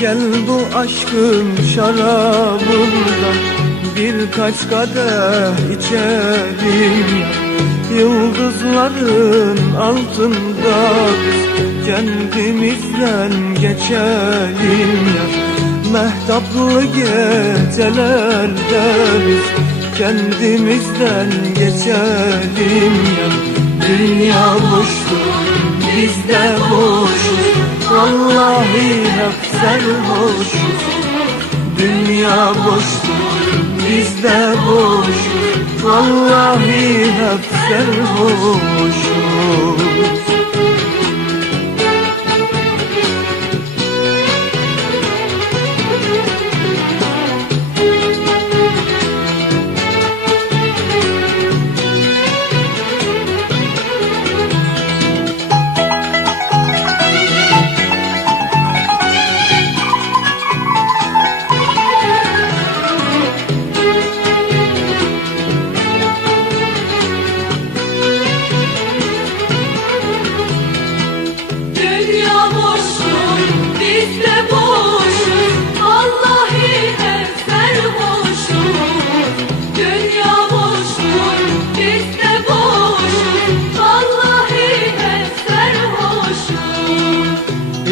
Gel bu aşkın şarabından birkaç kadeh içelim. Yıldızların altında biz kendimizden geçelim. Ya Mehtaplı gecelerde biz kendimizden geçelim. Ya Dünya boştur biz de boşuz Vallahi hep sarhoşuz Dünya boştur biz de boşuz Vallahi hep sarhoşuz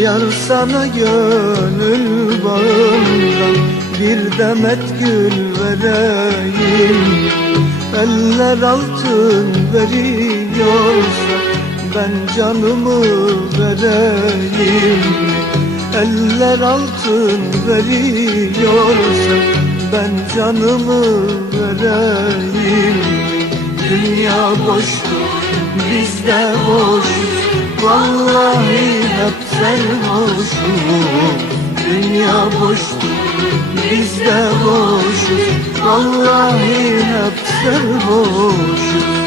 Yar sana gönül bağından bir demet gül vereyim. Eller altın veriyorsa ben canımı vereyim. Eller altın veriyorsa ben canımı vereyim. Dünya boştur biz de boşuz Vallahi hep sarhoşuz Dünya boştur biz de boşuz. Vallahi hep sarhoşuz